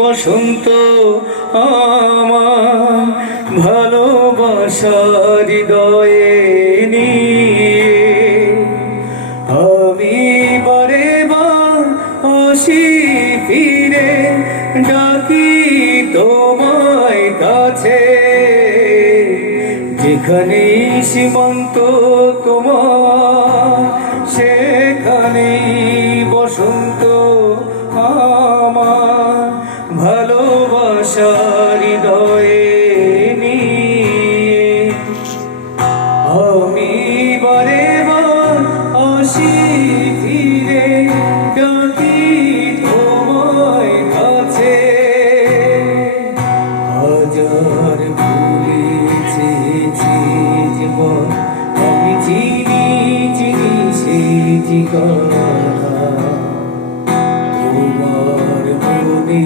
বসন্ত আমার ভালোবাসার হৃদয়ে নিয়ে আমি বারে বার আসি ফিরে ডাকি তোমায় কাছে, যেখানে সীমান্ত তোমার সেখানেই বসন্ত আমার ভালোবাসার হৃদয়ে নিয়ে আমি বারে বার আসি ফিরে ডাকি তোমায় কাছে। হাজার ভুলেছি জীবন আমি চিনি সেই ঠিকানা তোমার মনে